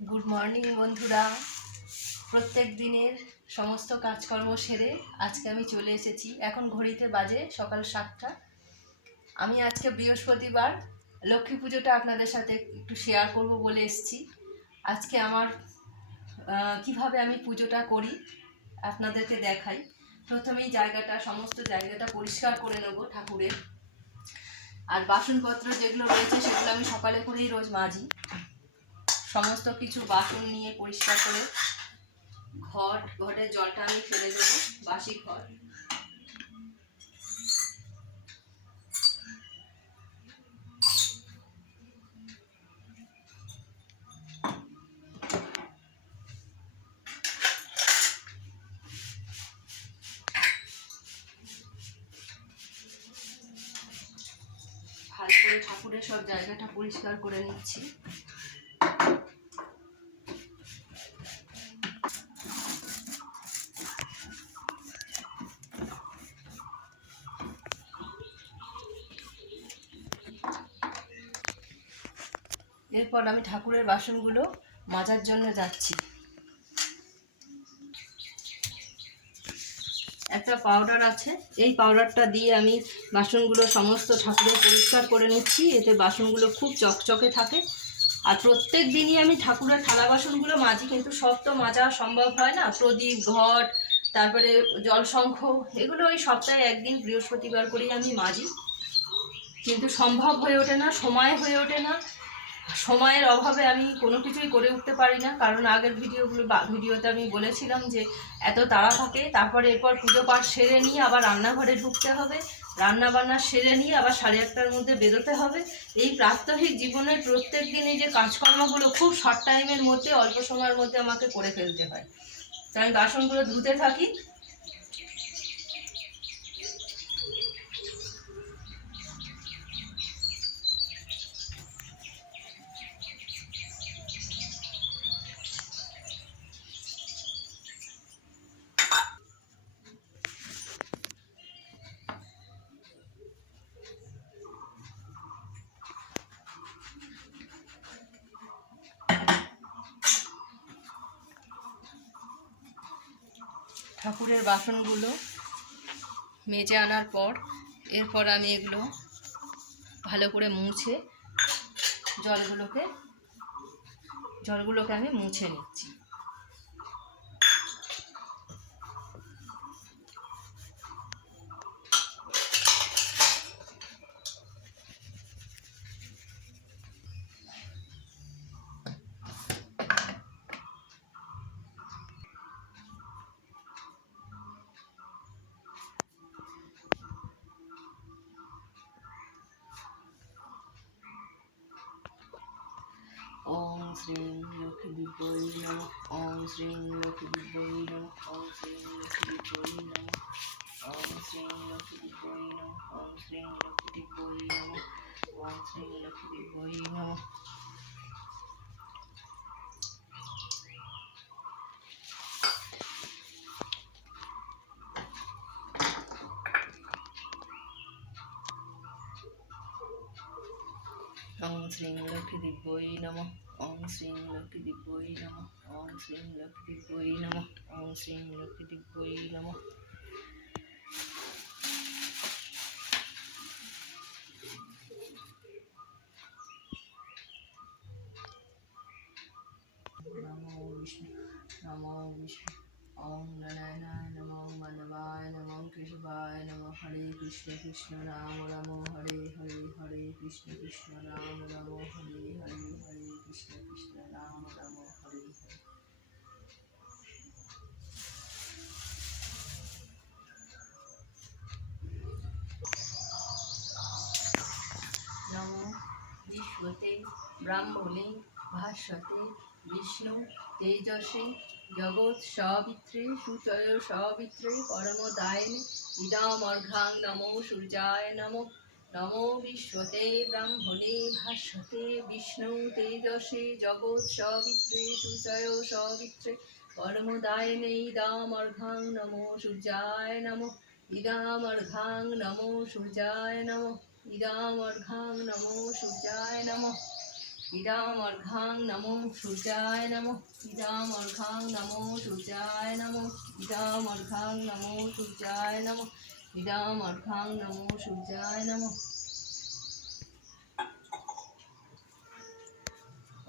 Good morning বন্ধুরা। প্রত্যেক দিনের সমস্ত কাজকর্ম সেরে আজকে আমি চলে এসেছি। এখন ঘড়িতে বাজে সকাল সাতটা। আমি আজকে বৃহস্পতিবার। লক্ষ্মী পুজোটা আপনাদের সাথে একটু শেয়ার করব বলে এসেছি। আজকে আমার কীভাবে আমি পুজোটা করি আপনাদেরকে দেখাই। প্রথমেই জায়গাটা, সমস্ত জায়গাটা পরিষ্কার করে নেব ঠাকুরের। আর বাসনপত্র যেগুলো রয়েছে সেগুলো আমি সকালে করেই রোজ মাজি। সমস্ত কিছু বাসন নিয়ে পরিষ্কার করে ঘট ঘটের জলটা আমি ফেলে দেবো, বাসি ঘর ভালো করে ঠাকুরের সব জায়গাটা পরিষ্কার করে নিচ্ছি। এরপর আমি ঠাকুরের বাসনগুলো মাজার জন্য যাচ্ছি। একটা পাউডার আছে। এই পাউডারটা দিয়ে আমি বাসনগুলো সমস্ত ঠাকুরের পরিষ্কার করে নিচ্ছি। এতে বাসনগুলো খুব চকচকে থাকে। আর প্রত্যেক দিনই আমি ঠাকুরের থালা বাসনগুলো মাজি, কিন্তু সব তো মাজা সম্ভব হয় না। প্রদীপ, ঘট, তারপরে জলশঙ্খ, এগুলো ওই সপ্তাহে একদিন বৃহস্পতিবার করেই আমি মাজি। কিন্তু সম্ভব হয়ে ওঠে না, সময় হয়ে ওঠে না। সময়ের অভাবে আমি কোনো কিছুই করে উঠতে পারি না। কারণ আগের ভিডিওগুলো ভিডিওতে আমি বলেছিলাম যে এত তাড়া থাকে, তারপরে এরপর পুজো পাঠ সেরে নিয়ে আবার রান্নাঘরে ঢুকতে হবে। রান্না বান্না সেরে নিয়ে আবার সাড়ে আটটার মধ্যে বেরোতে হবে। এই প্রাত্যহিক জীবনের প্রত্যেক দিনে যে কাজকর্মগুলো খুব শর্ট টাইমের মধ্যে, অল্প সময়ের মধ্যে আমাকে করে ফেলতে হয়। তাই আমি বাসনগুলো ধুতে থাকি ঠাকুরের বাসনগুলো মেজে আনার পর এরপর আমি এগুলো ভালো করে মুছে জলগুলোকে জলগুলোকে আমি মুছে নিচ্ছি। ring, lucky big boy, no arms ring, lucky big boy, no arms ring, lucky big boy, no arms ring, lucky big boy, no arms ring, lucky big boy, no arms ring, lucky big boy, no ఓం శ్రీంలోకి దిబ్బోయి నమ ఓం శ్రీంలోకి దిబ్బోయి నమ ఓం శ్రీంలోకి దిబ్బోయి నమ ఓం శ్రీంలోకి దిబ్బోయి నమ నమో విష్ణు నమో విష్ణు ओम ननायनाय नमो मनवाय नमो केशवाय नमो हरे कृष्ण कृष्ण राम रामो हरे हरे हरे कृष्ण कृष्ण राम रामो हरे हरे हरे कृष्ण कृष्ण राम रामो हरे हरे विश्वते ब्राह्मणे भाष्यते विष्णु तेजसे জগৎ সবিত্রে, সুচয় সবিত্রে, পরমদায়নে ইদামর্ঘাং নমো সূর্যায় নমো। নমো বিশ্বতে ব্রাহ্মণে ভাস্বতে বিষ্ণু তেজসে জগৎ সবিত্রে, সুচয় সবিত্রে, পরমদায়নে ইদামর্ঘাং নমো সূর্যায় নমো। ইদামর্ঘাং নমো সূর্যায় নমো। ইদামর্ঘাং নমো সূর্যায় নমঃ। ইদাম অর্ঘাং নমো সূর্যায় নমো ইদাম অর্ঘাং নমো সূর্যায় নমো ইদাম অর্ঘাং নমো সূর্যায় নমো ইদাম অর্ঘাং নমো সূর্যায় নমো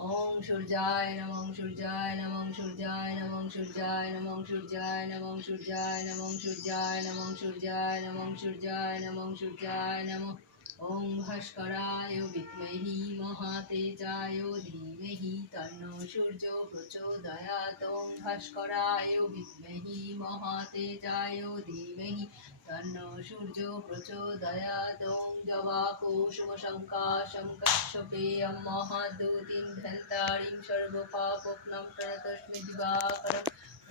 ওম সূর্যায় নমঃ সূর্যায় নমঃ সূর্যায় নমঃ সূর্যায় নমঃ সূর্যায় নমঃ সূর্যায় নমঃ সূর্যায় নমঃ সূর্যায় নমঃ সূর্যায় নমঃ সূর্যায় নমঃ ওম ভাস্করায় বিদ্মহি মহাতেজায় ধীমহি তন্নো সূর্য প্রচোদয়াৎ ওম ভাস্করায় বিদ্মহি মহাতেজায় ধীমহি তন্নো সূর্য প্রচোদয়াৎ ওম জবা কুসুম শঙ্কাশং কশ্যপেয়ং মহাদূতিং ধন্তারিং সর্বপাপগ্नं প্রণতস্মি দিবাকরम्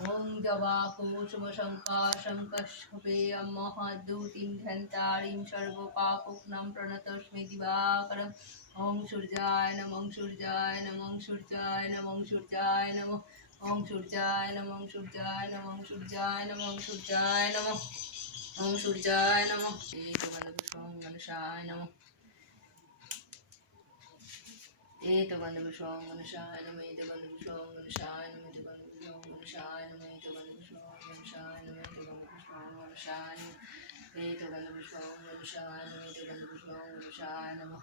ॐ जवाकुसुमशङ्काशं कश्यपेयं महद्दूतिं धन्तारिं सर्वपापग्नं प्रणतस्मै दिवाकरम् ॐ सूर्याय नमः सूर्याय नमः सूर्याय नमः सूर्याय नमः ॐ सूर्याय नमः सूर्याय नमः सूर्याय नमः सूर्याय नमः ॐ सूर्याय नमः एकवन्दपुष्पं गणेशाय नमः Ito Banda Vishwam Ganeshaya Nama Ito Banda Vishwam Ganeshaya Nama Ito Banda Vishwam Ganeshaya Nama Ito Banda Vishwam Ganeshaya Nama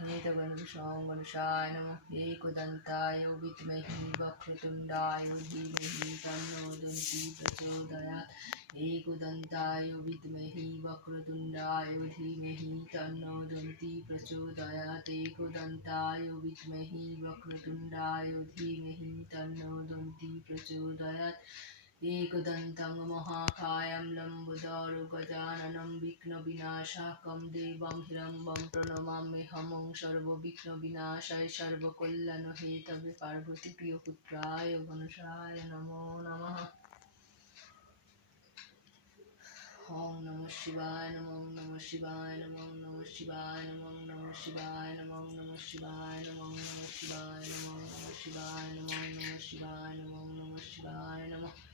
नीतवनुषां मनुषाय नमः एकदन्ताय विद्महे वक्रतुण्डाय धीमहि तन्नो दन्ती प्रचोदयात् एकदन्ताय विद्महे वक्रतुण्डाय धीमहि तन्नो दन्ती प्रचोदयात् एकदन्ताय विद्महे वक्रतुण्डाय धीमहि तन्नो दन्ती प्रचोदयात् एकदन्तं महाकायं लम्बोदर गजाननं विघ्नविनाशकं देवं हिरम्बं प्रणमाम्यहमं सर्वविघ्नविनाशाय सर्वकल्याणहेतवे पार्वतीप्रियपुत्राय गणेशाय नमो नमः ओम नमः शिवाय नमो नमः शिवाय नमो नमः शिवाय नमो नमः शिवाय नमो नमः शिवाय नमो नमः शिवाय नमो नमः शिवाय नमो नमः शिवाय नमो नमः शिवाय नमः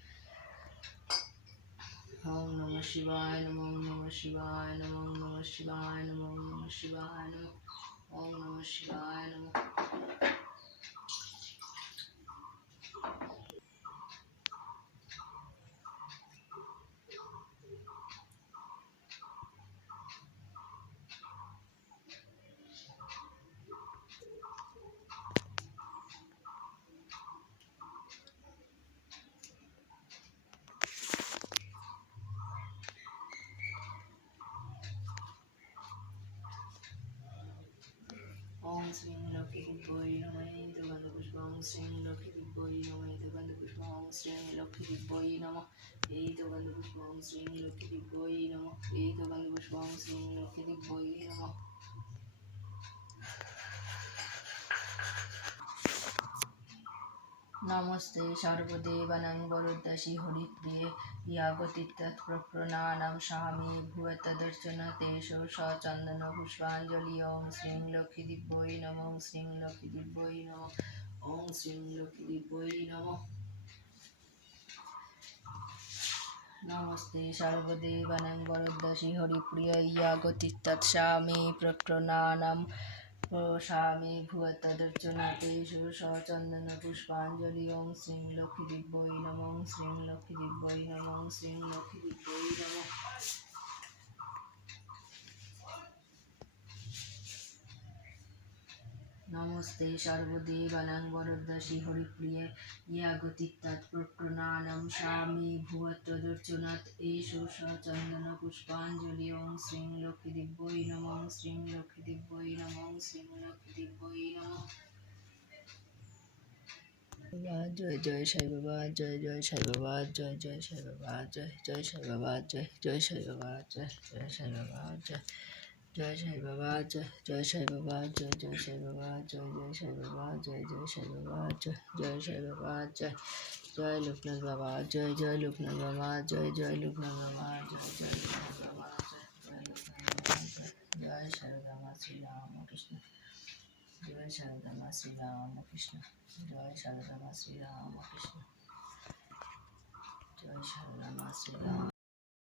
ওম নম শিবায় নম ওম নম শিবায় নম ওম নম শিবায় নম ওম নম শিবায় নম ওম দিব্যই নমঃ গন্ধ পুষ্প শ্রীং লক্ষ্মী দিব্যই নমঃ গন্ধ পুষ্প শ্রীং লক্ষ্মী দিব্যই নমঃ। এই তো গন্ধ পুষ্প শ্রীং লক্ষ্মী দিব্যই নমঃ। এই তো গন্ধ পুষ্প শ্রীং লক্ষ্মী দিব্যই নমঃ। নমস্তে, সর্বদেবানাং বরদাসী হরিপ্রিয়ে ইয়াগতিত্তৎপ্রণানাম স্বামী ভুবতদর্শন তেষো সচন্দন পুষ্পাঞ্জলি ওম শ্রীং লক্ষ্মী দিব্যই নম, ওম শ্রীং লক্ষ্মী দিব্যই নম, ওম শ্রীং লক্ষ্মী দিব্যই নম। নমস্তে, সর্বদেবানাং বরদাসী হরিপ্রিয় ইয়াগতিত্তৎ স্বামী প্রপ্রণানাম স্বামী ভুয়তদর্চনাতে সচন্দন পুষ্পাঞ্জলি। ওং শ্রীং দিব্যই নম। শ্রীং লক্ষ্মী দিব্যই নম। শ্রীং লক্ষ্মী দিব্যই নম। নমস্তে সর্বদেবানাং বরদাসী হরিপ্রিয়ে ইয়াগতিত্তাৎ প্রণানম স্বামী ভুবত্রদর্চনাৎ এষু সচন্দন পুষ্পাঞ্জলি ওং শ্রীং লক্ষ্মী দিব্যই নম, ওং শ্রীং নম, ওং শ্রীং লক্ষ্মী দিব্যই নম। জয় জয় সাই বাবা জয় জয় সাই বাবা জয় জয় সাই বাবা জয় জয় সাই বাবা জয় জয় সাই বাবা জয় জয় সাই বাবা জয়। जय साई बाबा जय जय साई बाबा जय जय साई बाबा जय जय साई बाबा जय जय साई बाबा जय जय साई बाबा जय जय लोकनाथ बाबा जय जय लोकनाथ बाबा जय जय लोकनाथ बाबा जय जय लोकनाथ बाबा जय शारदामा श्री राम कृष्ण जय शारदामा श्री राम कृष्ण जय शारदामा श्री राम कृष्ण जय शारदा श्री राम